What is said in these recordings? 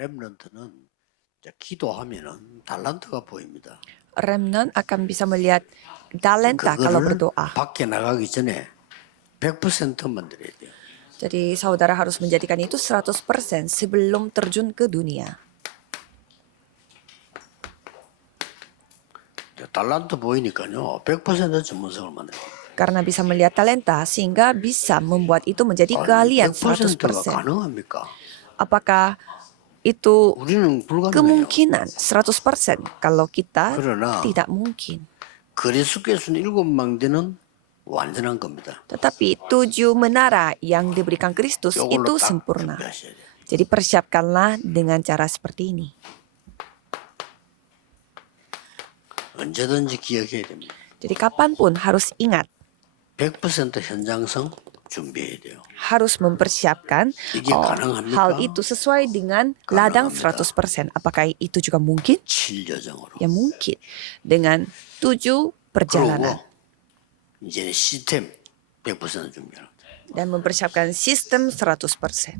렘넌트는 이제 기도하면은 달란트가 보입니다. Remnant akan bisa melihat talenta kalau 그거를 berdoa. 밖에 나가기 전에 100% 만들어야 돼요. Jadi saudara harus menjadikan itu 100% sebelum terjun ke dunia. 달란트 보이니까요. 100% 전문성을 만들어요. Karena bisa melihat talenta sehingga bisa membuat itu menjadi keahlian 100%가 100%. 가능합니까? Apakah itu 우리는 불가능해요. kemungkinan 100% kalau kita 그러나 tidak mungkin. 그리스도께서는 7망대는 완전한 겁니다. Tetapi 7 menara yang diberikan Kristus 이걸로 itu 딱 sempurna. 준비하셔야 돼요. Jadi persiapkanlah dengan cara seperti ini. 언제든지 기억해야 됩니다. Jadi kapanpun harus ingat, 100% 현장성 준비해야 돼요. harus mempersiapkan 이게 가능합니까? hal itu sesuai dengan ladang 100%. Apakah itu juga mungkin? 7여정으로. Ya mungkin. Dengan 7 perjalanan. 그리고 이제 시스템 100% 준비하는 거죠. Dan mempersiapkan sistem 100%.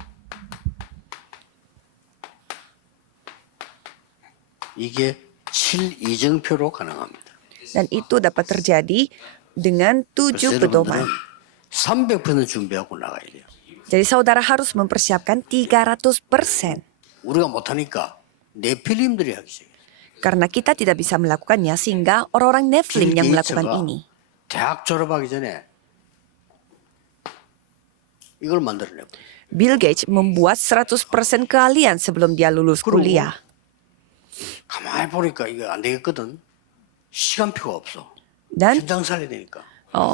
이게 7이정표로 가능합니다. Dan itu dapat terjadi dengan 7 그래서 pedoman. 여러분들은 300% 준비하고 나가야 돼요. Jadi saudara harus mempersiapkan 300%. 우리가 못하니까 네필림들이 하기 시작해요. Karena kita tidak bisa melakukannya sehing가 orang-orang Nephilim yang melakukan 게이츠가 ini. 대학 졸업하기 전에 이걸 만들어내고 Bill Gates membuat 100% keahlian sebelum dia lulus kuliah. 가만히 보니까 이거 안 되겠거든. 시간표가 없어. Dan 현장 살려야 되니까.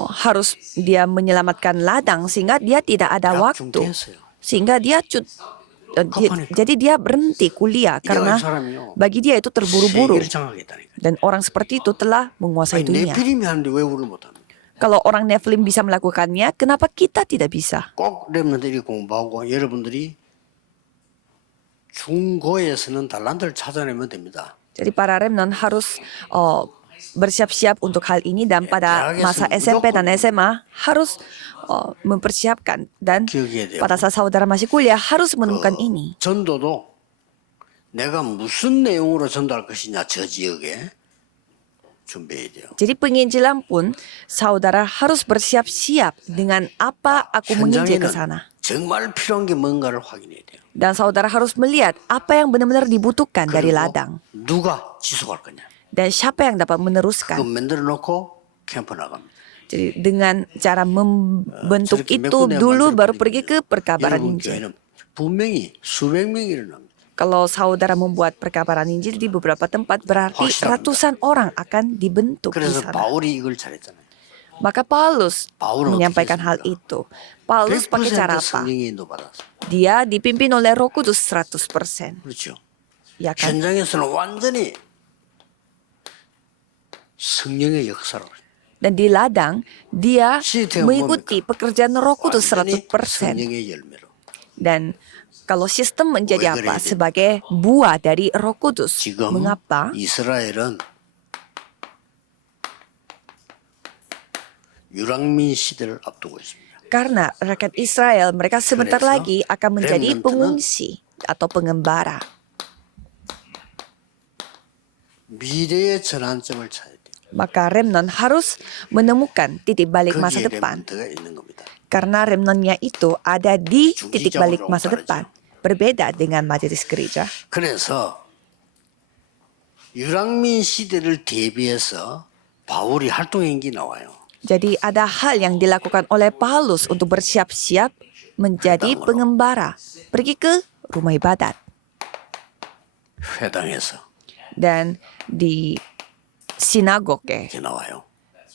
harus dia menyelamatkan ladang sehingga dia tidak ada 대학 waktu. 중퇴했어요. Sehingga dia jadi dia berhenti kuliah karena 사람이요. bagi dia itu terburu-buru. 세계를 장악했다니까. Dan orang seperti itu telah menguasai 아니, dunia. 네필림이 하는데 왜 우리를 못합니까? Kalau orang Nephilim bisa melakukannya, kenapa kita tidak bisa? 꼭 렘넌들이 공부하고 여러분들이 중고에서는 달란트를 찾아내면 됩니다. Jadi para remnant harus bersiap-siap untuk hal ini dan pada masa SMP dan SMA harus mempersiapkan dan pada saat saudara masih kuliah harus menemukan ini. 전도도 내가 무슨 내용으로 전도할 것이냐 저 지역에 준비해야 돼요. Jadi penginjilan pun saudara harus bersiap-siap dengan apa aku menginjil ke sana. 정말 필요한 게 뭔가를 확인해야 돼요. Dan saudara harus melihat apa yang benar-benar dibutuhkan dari 그리고 ladang. 누가 지속할 거냐. Dan siapa yang dapat 그거 meneruskan. 만들어 놓고 캠프 나갑니다. Jadi dengan cara membentuk 저렇게 몇 itu 군데 dulu 만들어 baru 버리면 pergi ke perkabaran 여러분 Injil. 교회는 분명히 수백 명이 일어납니다. Kalau saudara membuat perkabaran Injil di beberapa tempat berarti 확실합니다. ratusan orang akan dibentuk di 그래서 sana. 바울이 이걸 잘했잖아요. Maka Paulus 바울은 menyampaikan 어떻게 hal 했습니까? itu. Paulus pakai 100% cara apa? 성령의 인도받았어요. Dia dipimpin oleh Roh Kudus 100%. 그렇죠. Ya kan? 현장에서는 완전히 성령의 역사로 Dan di ladang dia 시스템은 mengikuti pekerjaan Roh Kudus 완전히 100%. 성령의 열매로. Dan kalau sistem menjadi 왜 apa? 그래야 돼? Sebagai buah dari Roh Kudus. 지금 Mengapa? 이스라엘은 유랑민 시대를 앞두고 있습니다. Karena rakyat Israel mereka sebentar 그래서 lagi akan menjadi remnant는 pengungsi atau pengembara. 미래의 전환점을 찾아야 돼요. Maka remnant harus menemukan titik balik masa 거기에 depan. 렘넌트가 있는 겁니다. Karena remnantnya itu ada di 중지적으로 titik balik masa 다르죠. depan. Berbeda dengan majelis gereja. 그래서 유랑민 시대를 대비해서 바울이 활동행기 나와요. Jadi ada hal yang dilakukan oleh Paulus untuk bersiap-siap menjadi pengembara. Pergi ke rumah ibadat. 회당에서 Dan di sinagoge. 이렇게 나와요.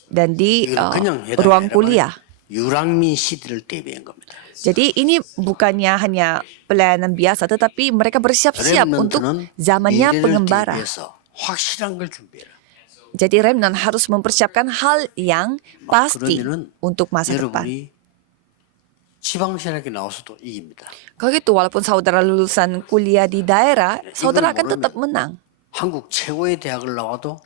Dan di 이건 그냥 ruang 회당이 kuliah. 아니라 유랑민 시대를 대비한 겁니다. Jadi ini bukannya hanya pelayanan biasa, tetapi mereka bersiap-siap untuk 렘넌트는 zamannya 미래를 pengembara. 대비해서 확실한 걸 준비해라. Jadi remnant harus mempersiapkan hal yang pasti 그러면은 untuk masa depan. 여러분이 지방신학에 나와서도 이깁니다. Kalau gitu, walaupun saudara lulusan kuliah di daerah, saudara akan tetap menang. 한국 최고의 대학을 나와도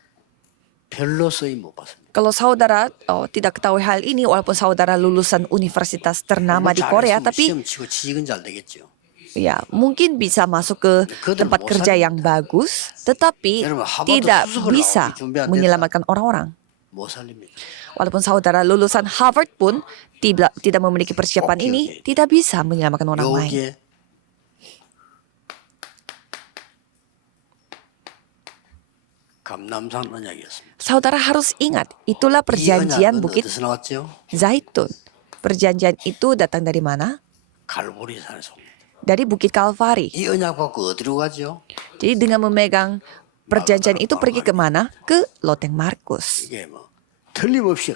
별로 쓰임 못 받습니다. Kalau saudara tidak ketahui hal ini, walaupun saudara lulusan universitas ternama di Korea, tapi 시험 치고 취직은 잘 되겠죠. ya mungkin bisa masuk ke tempat kerja yang bagus, tetapi tidak bisa menyelamatkan orang-orang. 못 살립니다. Walaupun saudara lulusan Harvard pun tidak memiliki persiapan Oke, ini, oke. tidak bisa menyelamatkan orang lain. 여기에 감남산 언약이었습니다. Saudara harus ingat, itulah 이 perjanjian 언약은 Bukit 어디서 나왔죠? Zaitun. Perjanjian itu datang dari mana? 갈보리산에서 옵니다. Dari Bukit Kalvari. 이 언약 받고 어디로 가죠? Jadi dengan memegang perjanjian itu pergi ke mana? Ke Loteng Markus. 이게 뭐 틀림없이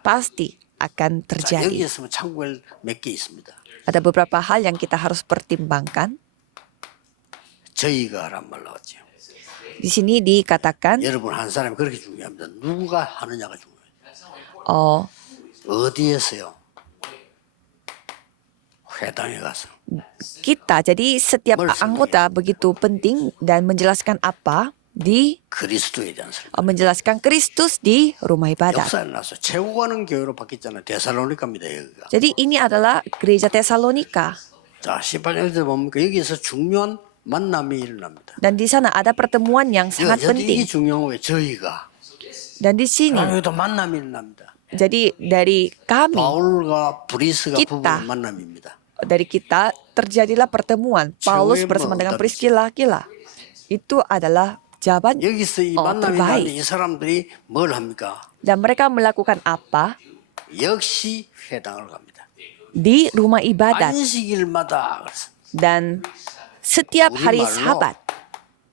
Pasti akan 자, terjadi. 여기에서 창구엘 몇 개 있습니다. Ada beberapa hal yang kita harus pertimbangkan. 저희가란 말 나왔죠. Di sini dikatakan, 여러분 한 사람이 그렇게 중요합니다. 누가 하느냐가 중요해요. oh, 어디에서요? 회당에 가서 kita, jadi setiap Mercy. anggota begitu penting dan menjelaskan apa di 그리스도에 대한 설명. menjelaskan Kristus di rumah ibadat. 역사에 나서 최고 가는 교회로 바뀌었잖아요. 데살로니카입니다. 여기가. Jadi ini adalah gereja Tesalonika. 자, 18절에 뭡니까? 여기서 중요한 만남이 일어납니다. Dan di sana ada pertemuan yang sangat 저도 이게 penting. 중요한 거예요. 저희가. Dan di sini, 여기도 만남이 일어납니다. jadi dari kami, 바울과 브리스가 Kita. 부부의 만남입니다. dari kita terjadilah pertemuan Paulus 최후의 bersama dengan 뭐 Priscilla. Itu adalah jawaban 여기서 이 만남이 terbaik. 일어나는데 이 사람들이 뭘 합니까? Dan mereka melakukan apa? 역시 회당을 갑니다. Di rumah ibadat. 안식일마다 그래서 Dan setiap hari 우리말로 Sabat.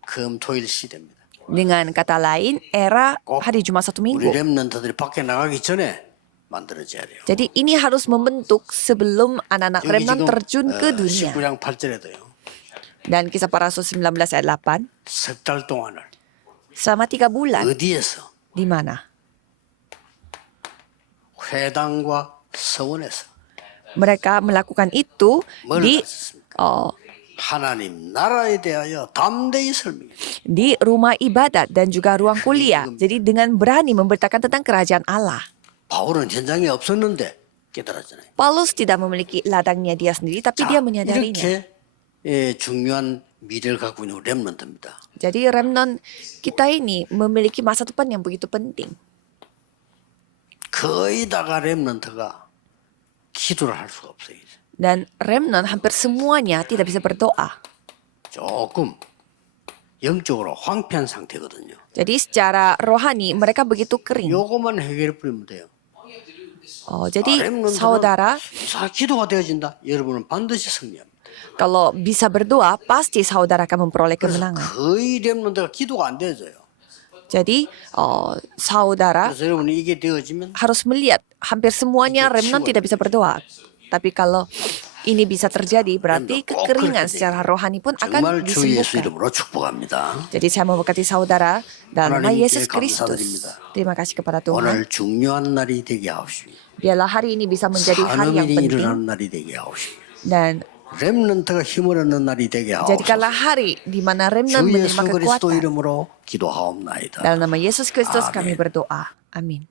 금토일 시대입니다. Dengan kata lain, era hari Jumat satu 우리 minggu. 렘넌트들이 밖에 나가기 전에 만들어져야 돼요. Jadi ini harus membentuk sebelum anak-anak 여기 remnant 지금 terjun ke dunia. 19장 8절에도요. Dan kisah para rasul 19 ayat 8. 석 달 동안을 Selama 3 bulan. 어디에서? Di mana? 회당과 서원에서 Mereka melakukan itu 뭘 di 가르쳤습니까? oh, 하나님 나라에 대하여 담대히 설명해. di rumah ibadat dan juga ruang kuliah. Jadi dengan berani memberitakan tentang kerajaan Allah. 바울은 현장에 없었는데 깨달았잖아요. Paulus tidak memiliki ladangnya dia sendiri, tapi 자, dia menyadarinya. 이렇게 중요한 미래를 갖고 있는 렘넌트입니다. Jadi remnant kita ini memiliki masa depan yang begitu penting. 거의 다가 렘넌트가 기도를 할 수가 없어요. Dan remnant hampir semuanya tidak bisa berdoa. 조금 영적으로 황폐한 상태거든요. Jadi secara rohani mereka begitu kering. 요것만 해결해 버리면 돼요. Oh, jadi 렘넌트는 saudara, 기도가 되어진다. 여러분은 반드시 승리합니다. kalau bisa berdoa, pasti saudara akan memperoleh 그래서 kemenangan. 거의 렘넌트가 기도가 안 되어져요. Jadi saudara 그래서 여러분이 이게 되어지면 harus melihat hampir semuanya remnant tidak bisa berdoa. Tapi kalau ini bisa terjadi, berarti kekeringan secara rohani pun akan 정말 주 예수 disembuhkan. 이름으로 축복합니다. Jadi saya memberkati saudara dalam nama 하나님께 Yesus Kristus. 감사드립니다. Terima kasih kepada Tuhan. 오늘 중요한 날이 되게 하옵시며 Biarlah hari ini bisa menjadi hari yang 산업일이 penting 일어나는 날이 되게 하옵시며 dan 렘넌트가 힘을 얻는 날이 되게 jadikanlah 하옵소서. hari di mana 주 remnant 예수 menerima 그리스도 kekuatan. 이름으로 기도하옵나이다. Dalam nama Yesus Kristus Amin. kami berdoa. Amin.